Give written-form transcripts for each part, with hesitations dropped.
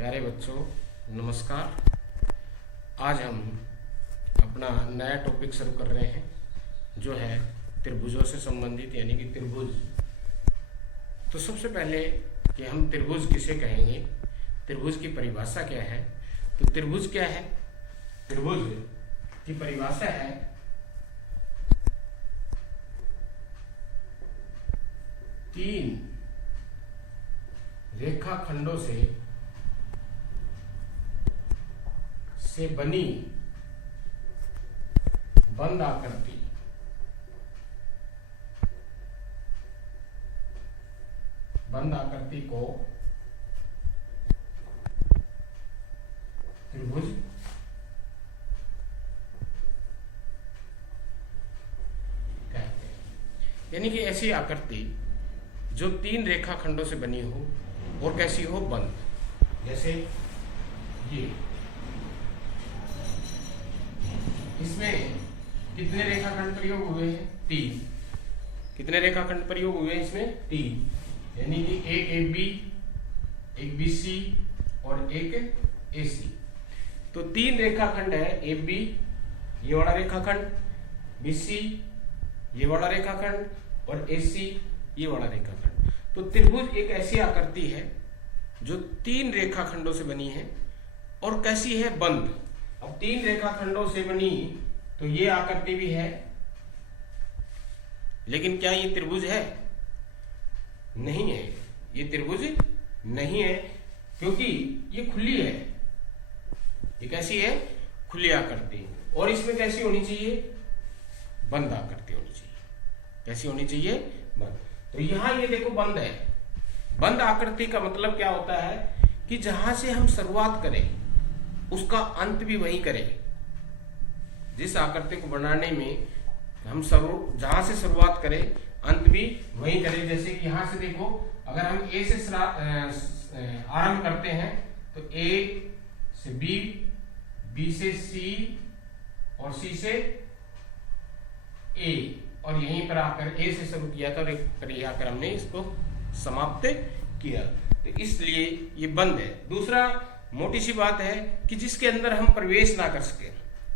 प्यारे बच्चों नमस्कार। आज हम अपना नया टॉपिक शुरू कर रहे हैं जो है त्रिभुजों से संबंधित यानी कि त्रिभुज। तो सबसे पहले कि हम त्रिभुज किसे कहेंगे, त्रिभुज की परिभाषा क्या है। तो त्रिभुज क्या है? त्रिभुज की परिभाषा है तीन रेखाखंडों से बनी बंद आकृति को त्रिभुज कहते हैं। यानी कि ऐसी आकृति जो तीन रेखाखंडों से बनी हो और कैसी हो, बंद। जैसे ये, इसमें कितने रेखाखंड प्रयोग हुए हैं? तीन। कितने रेखाखंड प्रयोग हुए हैं इसमें? तीन। यानी कि एक AB, एक BC और एक AC। तो तीन रेखाखंड है, AB ये वाला रेखाखंड, BC ये वाला रेखाखंड और AC ये वाला रेखाखंड। तो त्रिभुज एक ऐसी आकृति है जो तीन रेखाखंडों से बनी है और कैसी है, बंद। अब तीन रेखाखंडों से बनी तो ये आकृति भी है, लेकिन क्या ये त्रिभुज है? नहीं है, ये त्रिभुज नहीं है, क्योंकि ये खुली है। ये कैसी है? खुली आकृति। और इसमें कैसी होनी चाहिए? बंद आकृति होनी चाहिए। कैसी होनी चाहिए? बंद। तो यहां ये देखो बंद है। बंद आकृति का मतलब क्या होता है कि जहां से हम शुरुआत करें उसका अंत भी वहीं करें। जिस आकृति को बनाने में हम जहां से शुरुआत करें अंत भी वहीं करें। जैसे कि यहां से देखो, अगर हम A से आरंभ करते हैं तो A से B, B से C और C से A, और यहीं पर आकर A से शुरू किया था और यहाँ पर हमने इसको समाप्त किया। तो इसलिए ये बंद है। दूसरा मोटी सी बात है कि जिसके अंदर हम प्रवेश ना कर सके,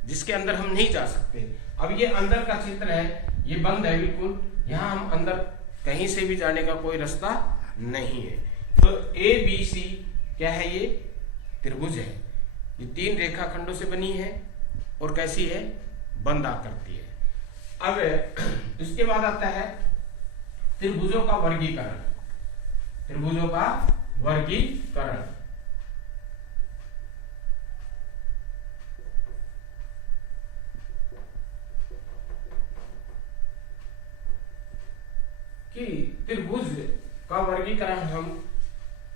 जिसके अंदर हम नहीं जा सकते। अब ये अंदर का चित्र है, ये बंद है बिल्कुल। यहां हम अंदर कहीं से भी जाने का कोई रास्ता नहीं है। तो ABC क्या है? ये त्रिभुज है। ये तीन रेखाखंडों से बनी है और कैसी है? बंद आकृति है। अब इसके बाद आता है त्रिभुजों का वर्गीकरण। त्रिभुजों का वर्गीकरण कि त्रिभुज का वर्गीकरण हम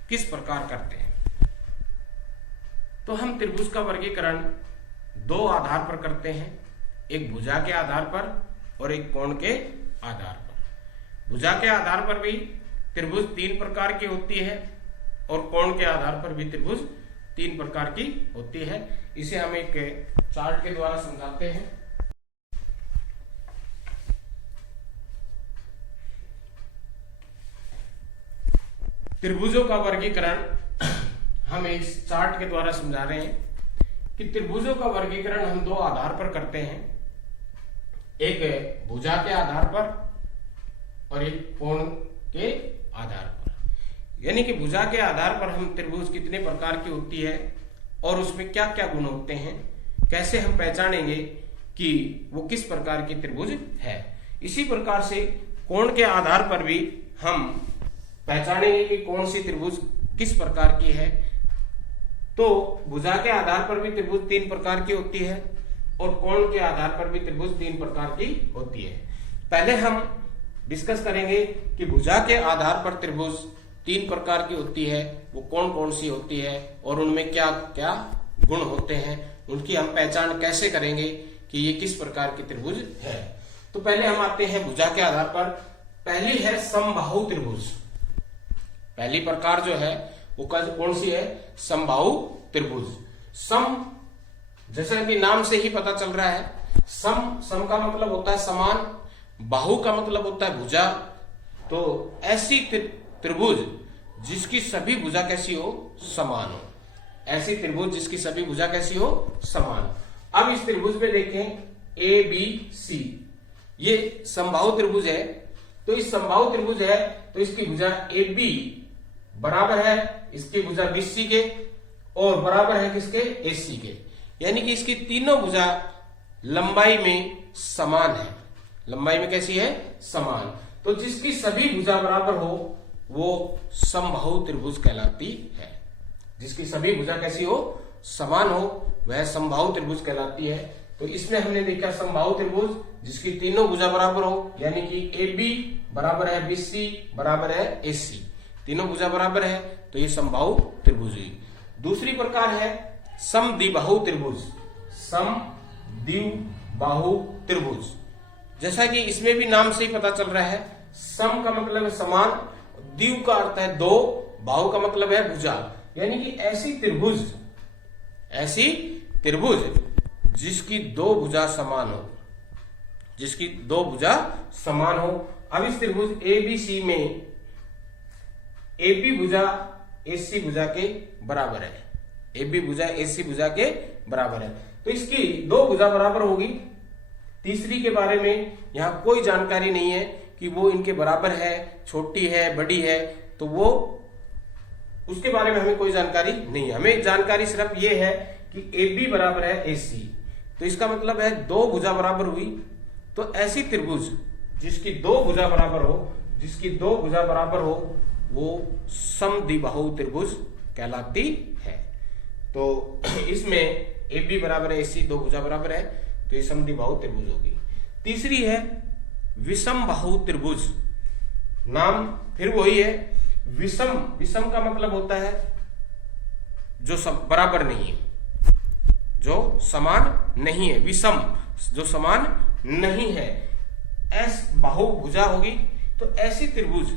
किस प्रकार करते हैं। तो हम त्रिभुज का वर्गीकरण दो आधार पर करते हैं, एक भुजा के आधार पर और एक कोण के आधार पर। भुजा के आधार पर भी त्रिभुज तीन प्रकार की होती है और कोण के आधार पर भी त्रिभुज तीन प्रकार की होती है। इसे हम एक चार्ट के द्वारा समझाते हैं। त्रिभुजों का वर्गीकरण हम इस चार्ट के द्वारा समझा रहे हैं कि त्रिभुजों का वर्गीकरण हम दो आधार पर करते हैं, एक भुजा के आधार पर और एक कोण के आधार पर। यानी कि भुजा के आधार पर हम त्रिभुज कितने प्रकार की होती है और उसमें क्या क्या गुण होते हैं, कैसे हम पहचानेंगे कि वो किस प्रकार की त्रिभुज है। इसी प्रकार से कोण के आधार पर भी हम पहचानेंगे कि कौन सी त्रिभुज किस प्रकार की है। तो भुजा के आधार पर भी त्रिभुज तीन प्रकार की होती है और कोण के आधार पर भी त्रिभुज तीन प्रकार की होती है। पहले हम डिस्कस करेंगे कि भुजा के आधार पर त्रिभुज तीन प्रकार की होती है, वो कौन कौन सी होती है और उनमें क्या क्या गुण होते हैं, उनकी हम पहचान कैसे करेंगे कि ये किस प्रकार की त्रिभुज है। तो पहले हम आते हैं भुजा के आधार पर। पहली है समबाहु त्रिभुज। पहली प्रकार जो है वो कौन सी है? समबाहु त्रिभुज। सम, जैसा कि नाम से ही पता चल रहा है, सम का मतलब होता है समान, बाहु का मतलब होता है भुजा। तो ऐसी त्रिभुज जिसकी सभी भुजा कैसी हो? समान हो। ऐसी त्रिभुज जिसकी सभी भुजा कैसी हो, समान। अब इस त्रिभुज में देखें ए बी सी, ये समबाहु त्रिभुज है। तो इस समबाहु त्रिभुज है तो इसकी भुजा ए बी बराबर है इसकी भुजा बी सी के और बराबर है किसके, ए सी के। यानी कि इसकी तीनों भुजा लंबाई में समान है। लंबाई में कैसी है, समान। तो जिसकी सभी भुजा बराबर हो वो समबाहु त्रिभुज कहलाती है। जिसकी सभी भुजा कैसी हो, समान हो, वह समबाहु त्रिभुज कहलाती है। तो इसमें हमने देखा समबाहु त्रिभुज जिसकी तीनों भुजा बराबर हो, यानी कि ए बी बराबर है बी सी बराबर है ए सी, तीनों भुजा बराबर है तो ये समबाहु त्रिभुज हुई। दूसरी प्रकार है समद्विबाहु त्रिभुज। समद्विबाहु त्रिभुज, जैसा कि इसमें भी नाम से ही पता चल रहा है, सम का मतलब है समान, द्विव का अर्थ है दो, बाहु का मतलब है भुजा। यानी कि ऐसी त्रिभुज जिसकी दो भुजा समान हो, जिसकी दो भुजा समान हो। अब इस त्रिभुज ए बी सी में ए बी भुजा ए सी भुजा के बराबर है, ए बी भुजा ए सी भुजा के बराबर है। तो इसकी दो भुजा बराबर होगी। तीसरी के बारे में यहां कोई जानकारी नहीं है कि वो इनके बराबर है, छोटी है, बड़ी है, तो वो उसके बारे में हमें कोई जानकारी नहीं है। हमें जानकारी सिर्फ ये है कि ए बी बराबर है ए सी, तो इसका मतलब है दो भुजा बराबर हुई। तो ऐसी त्रिभुज जिसकी दो भुजा बराबर हो, जिसकी दो भुजा बराबर हो वो समद्विबाहु त्रिभुज कहलाती है। तो इसमें ए बी बराबर है ए सी, दो भुजा बराबर है, तो ये समद्विबाहु त्रिभुज होगी। तीसरी है विषमबाहु त्रिभुज। नाम फिर वही है, विषम। विषम का मतलब होता है जो बराबर नहीं है, जो समान नहीं है। विषम जो समान नहीं है। एस बाहु भुजा होगी। तो ऐसी त्रिभुज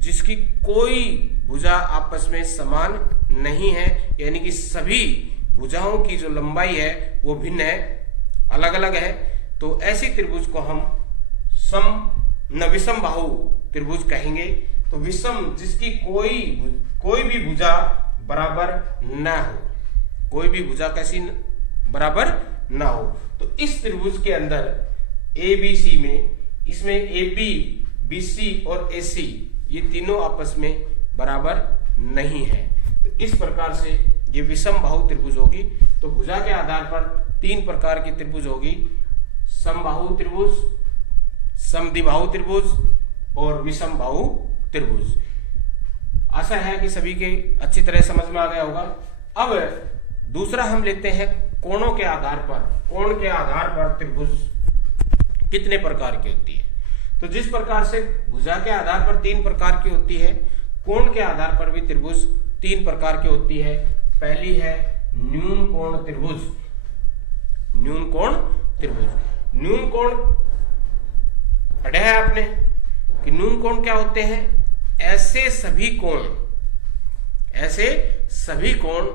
जिसकी कोई भुजा आपस में समान नहीं है, यानी कि सभी भुजाओं की जो लंबाई है वो भिन्न है, अलग अलग है, तो ऐसी त्रिभुज को हम विषम बाहु त्रिभुज कहेंगे। तो विषम जिसकी कोई भी भुजा बराबर न हो, कोई भी भुजा कैसी बराबर ना हो। तो इस त्रिभुज के अंदर ए बी सी में, इसमें ए बी बी सी और ए सी ये तीनों आपस में बराबर नहीं है। तो इस प्रकार से ये विषम बाहु त्रिभुज होगी। तो भुजा के आधार पर तीन प्रकार की त्रिभुज होगी, समबाहु त्रिभुज, समद्विबाहु त्रिभुज और विषम बाहु त्रिभुज। आशा है कि सभी के अच्छी तरह समझ में आ गया होगा। अब दूसरा हम लेते हैं कोणों के आधार पर। कोण के आधार पर त्रिभुज कितने प्रकार की होती है। तो जिस प्रकार से भुजा के आधार पर तीन प्रकार की होती है, कोण के आधार पर भी त्रिभुज तीन प्रकार की होती है। पहली है न्यून कोण त्रिभुज। न्यून कोण त्रिभुज, न्यून कोण पढ़ा है आपने कि न्यून कोण क्या होते हैं। ऐसे सभी कोण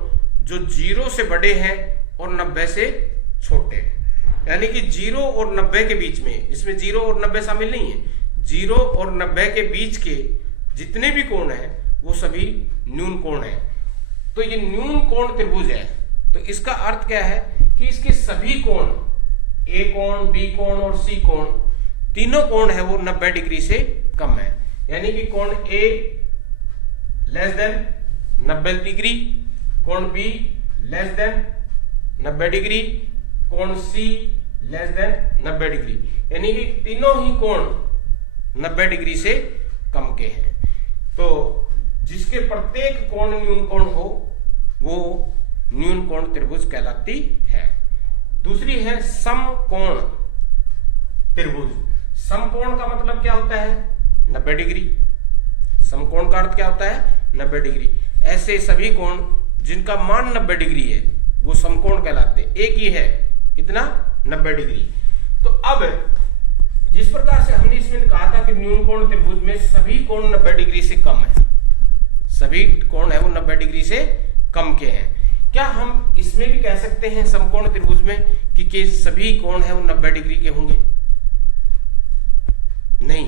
जो 0 से बड़े हैं और 90 से छोटे हैं। यानी कि 0 और 90 के बीच में, इसमें 0 और 90 शामिल नहीं है, 0 और 90 के बीच के जितने भी कोण हैं वो सभी न्यून कोण हैं। तो ये न्यून कोण त्रिभुज है। तो इसका अर्थ क्या है कि इसके सभी कोण, ए कोण, बी कोण और सी कोण, तीनों कोण है वो 90 डिग्री से कम है। यानी कि कोण ए लेस देन 90 डिग्री, कोण बी लेस देन 90 डिग्री, कोण सी लेस देन 90 डिग्री। यानी कि तीनों ही कोण 90 डिग्री से कम के हैं। तो जिसके प्रत्येक कोण न्यून कोण हो वो न्यून कोण त्रिभुज कहलाती है। दूसरी है समकोण त्रिभुज। समकोण का मतलब क्या होता है, 90 डिग्री। समकोण का अर्थ क्या होता है, 90 डिग्री। ऐसे सभी कोण जिनका मान 90 डिग्री है वो समकोण कहलाते। एक ही है कितना, 90 डिग्री। तो अब जिस प्रकार से हमने इसमें कहा था कि न्यून कोण त्रिभुज में सभी कोण 90 डिग्री से कम है, सभी कोण है वो 90 डिग्री से कम के हैं। क्या हम इसमें भी कह सकते हैं समकोण त्रिभुज में कि सभी कोण है वो 90 डिग्री के होंगे? नहीं।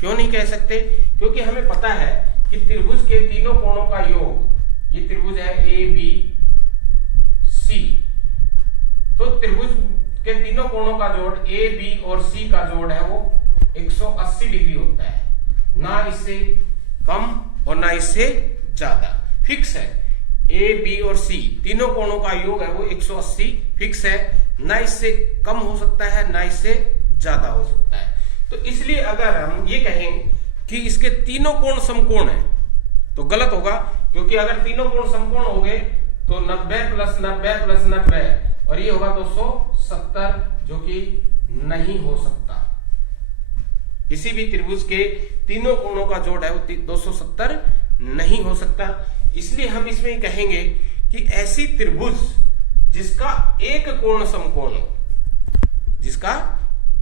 क्यों नहीं कह सकते? क्योंकि हमें पता है कि त्रिभुज के तीनों कोणों का योग, ये त्रिभुज है ए बी सी, तो त्रिभुज के तीनों कोणों का जोड़ ए बी और सी का जोड़ है वो 180 डिग्री होता है, ना इससे कम और ना इससे ज्यादा, फिक्स है। ए बी और सी तीनों कोणों का योग है वो 180 फिक्स है, ना इससे कम हो सकता है ना इससे ज्यादा हो सकता है। तो इसलिए अगर हम ये कहें कि इसके तीनों कोण समकोण है तो गलत होगा, क्योंकि अगर तीनों कोण समकोण हो गए तो 90 + 90 + 90 और ये होगा 270, जो कि नहीं हो सकता। किसी भी त्रिभुज के तीनों कोणों का जोड़ है वो 270 नहीं हो सकता। इसलिए हम इसमें कहेंगे कि ऐसी त्रिभुज जिसका एक कोण समकोण हो, जिसका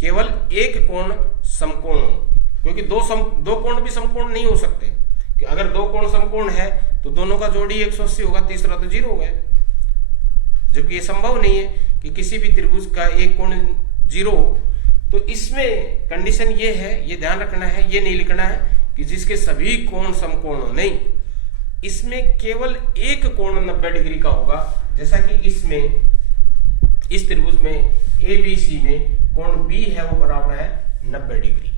केवल एक कोण समकोण हो, क्योंकि दो कोण भी समकोण नहीं हो सकते, कि अगर दो कोण समकोण है तो दोनों का जोड़ ही 180 होगा, तीसरा तो 0 हो गया, जबकि ये संभव नहीं है कि किसी भी त्रिभुज का एक कोण 0 हो। तो इसमें कंडीशन ये है, ये ध्यान रखना है, ये नहीं लिखना है कि जिसके सभी कोण समकोण हो, नहीं, इसमें केवल एक कोण 90 डिग्री का होगा। जैसा कि इसमें, इस त्रिभुज में ए बी सी में कोण बी है वो बराबर है 90 डिग्री,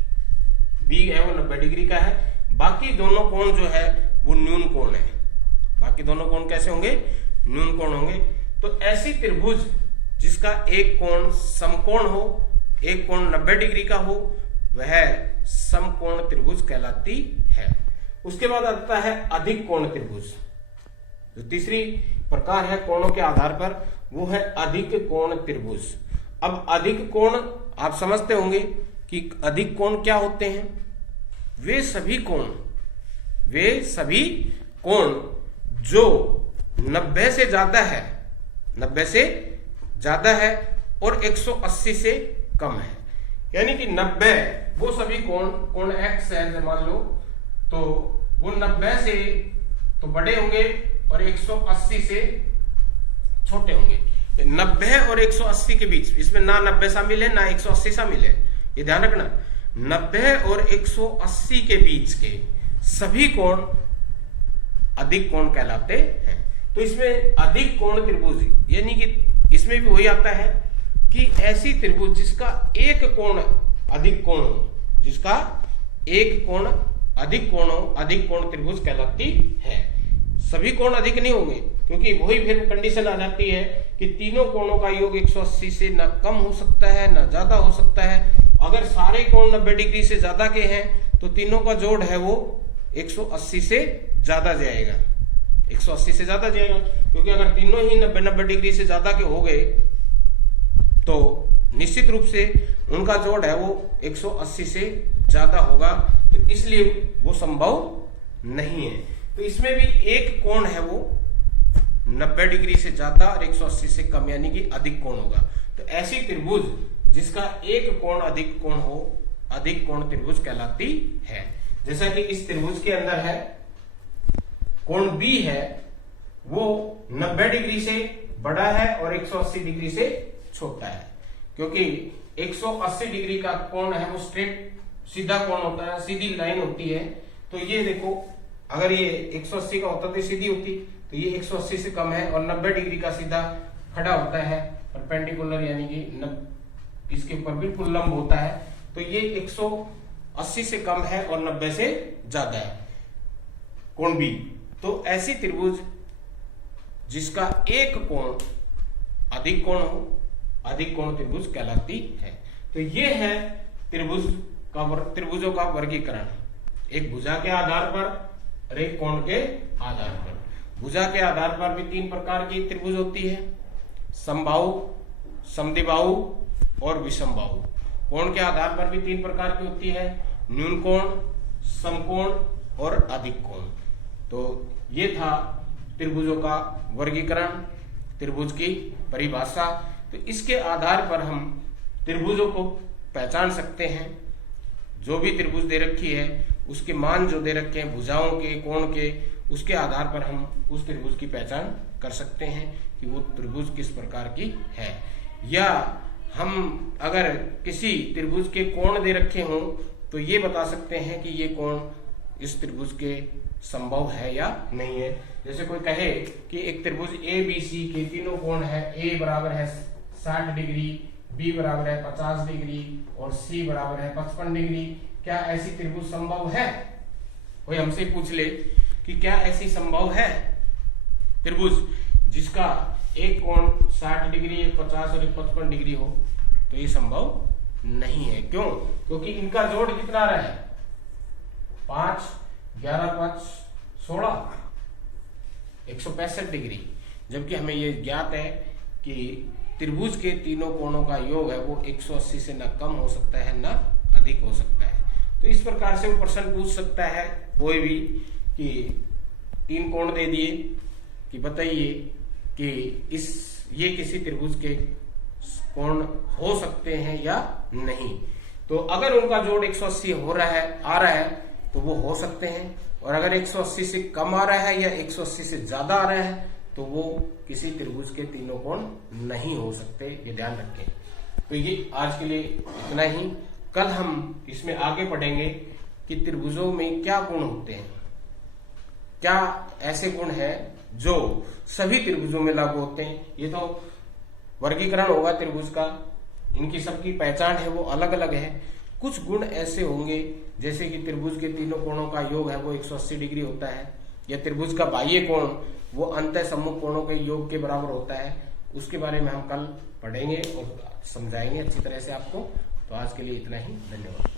बी है वो 90 डिग्री का है, बाकी दोनों कोण जो है वो न्यून कोण है। बाकी दोनों कोण कैसे होंगे? न्यून कोण होंगे। तो ऐसी त्रिभुज जिसका एक कोण समकोण हो, एक कोण 90 डिग्री का हो, वह समकोण त्रिभुज कहलाती है। उसके बाद आता है अधिक कोण त्रिभुज। जो तीसरी प्रकार है कोणों के आधार पर, वो है अधिक कोण त्रिभुज। अब अधिक कोण आप समझते होंगे कि अधिक कोण क्या होते हैं। वे सभी कोण जो 90 से ज्यादा है, 90 से ज्यादा है और 180 से कम है। यानी कि 90 वो सभी कोण x है मान लो, तो वो 90 से तो बड़े होंगे और 180 से छोटे होंगे। 90 और 180 के बीच, इसमें ना 90 शामिल है ना 180 शामिल है, ये ध्यान रखना। 90 और 180 के बीच के सभी कोण अधिक कोण कहलाते हैं। तो इसमें अधिक कोण त्रिभुज, यानी कि इसमें भी वही आता है कि ऐसी त्रिभुज जिसका एक कोण अधिक कोण हो, जिसका एक कोण अधिक कोण हो, अधिक कोण त्रिभुज कहलाती है। सभी कोण अधिक नहीं होंगे, क्योंकि वही फिर कंडीशन आ जाती है कि तीनों कोणों का योग 180 से न कम हो सकता है न ज्यादा हो सकता है। अगर सारे कोण 90 डिग्री से ज्यादा के हैं तो तीनों का जोड़ है वो 180 से ज्यादा जाएगा, 180 से ज्यादा जाएगा, क्योंकि अगर तीनों ही 90 डिग्री से ज्यादा के हो गए तो निश्चित रूप से उनका जोड़ है वो 180 से ज्यादा होगा। तो इसलिए वो संभव नहीं है। तो इसमें भी एक कोण है वो 90 डिग्री से ज्यादा और 180 से कम, यानी कि अधिक कोण होगा। तो ऐसी त्रिभुज जिसका एक कोण अधिक कोण हो, अधिक कोण त्रिभुज कहलाती है। जैसा कि इस त्रिभुज के अंदर है कोण बी है वो 90 डिग्री से बड़ा है और 180 डिग्री से छोटा है, क्योंकि 180 डिग्री का कोण है वो स्ट्रेट सीधा कोण होता है, सीधी लाइन होती है। तो ये देखो, अगर ये 180 का होता तो सीधी होती, तो ये 180 से कम है और 90 डिग्री का सीधा खड़ा होता है, परपेंडिकुलर, यानी कि इसके ऊपर बिल्कुल लंब होता है। तो ये 180 से कम है और 90 से ज्यादा है कोण बी। तो ऐसी त्रिभुज जिसका एक कोण अधिक कोण हो, अधिक कोण त्रिभुज कहलाती है। तो ये है त्रिभुजों का वर्गीकरण, एक भुजा के आधार पर और एक कोण के आधार पर। भुजा के आधार पर भी 3 प्रकार की त्रिभुज होती है, समबाहु, समद्विबाहु और विषमबाहु। कोण के आधार पर भी 3 प्रकार की होती है, न्यून कोण, समकोण और अधिक कोण। तो ये था त्रिभुजों का वर्गीकरण, त्रिभुज की परिभाषा। तो इसके आधार पर हम त्रिभुजों को पहचान सकते हैं। जो भी त्रिभुज दे रखी है उसके मान जो दे रखे हैं भुजाओं के, कोण के, उसके आधार पर हम उस त्रिभुज की पहचान कर सकते हैं कि वो त्रिभुज किस प्रकार की है। या हम अगर किसी त्रिभुज के कोण दे रखे हों तो ये बता सकते हैं कि ये कोण इस त्रिभुज के संभव है या नहीं है। जैसे कोई कहे कि एक त्रिभुज ए बी सी के तीनों कोण है, ए बराबर है 60 डिग्री, बी बराबर है 50 डिग्री और सी बराबर है 55 डिग्री, क्या ऐसी त्रिभुज संभव है? कोई हमसे पूछ ले कि क्या ऐसी संभव है त्रिभुज जिसका एक कोण 60 डिग्री, एक 50 और एक 55 डिग्री हो, तो ये संभव नहीं है। क्यों? क्योंकि इनका जोड़ कितना रहा है, 5, 11, 5, 16, 165 डिग्री। जबकि हमें ये ज्ञात है कि त्रिभुज के तीनों कोणों का योग है वो 180 से न कम हो सकता है न अधिक हो सकता है। तो इस प्रकार से वो प्रश्न पूछ सकता है कोई भी कि 3 कोण दे दिए कि बताइए कि ये किसी त्रिभुज के कोण हो सकते हैं या नहीं। तो अगर उनका जोड़ 180 हो रहा है, आ रहा है, तो वो हो सकते हैं, और अगर 180 से कम आ रहा है या 180 से ज्यादा आ रहा है तो वो किसी त्रिभुज के तीनों कोण नहीं हो सकते, ये ध्यान रखें। तो ये आज के लिए इतना ही। कल हम इसमें आगे पढ़ेंगे कि त्रिभुजों में क्या गुण होते हैं, क्या ऐसे गुण हैं जो सभी त्रिभुजों में लागू होते हैं। ये तो वर्गीकरण होगा त्रिभुज का, इनकी सबकी पहचान है वो अलग अलग है। कुछ गुण ऐसे होंगे जैसे कि त्रिभुज के तीनों कोणों का योग है वो 180 डिग्री होता है, या त्रिभुज का बाह्य कोण वो अंतः सम्मुख कोणों के योग के बराबर होता है। उसके बारे में हम कल पढ़ेंगे और समझाएंगे अच्छी तरह से आपको। तो आज के लिए इतना ही, धन्यवाद।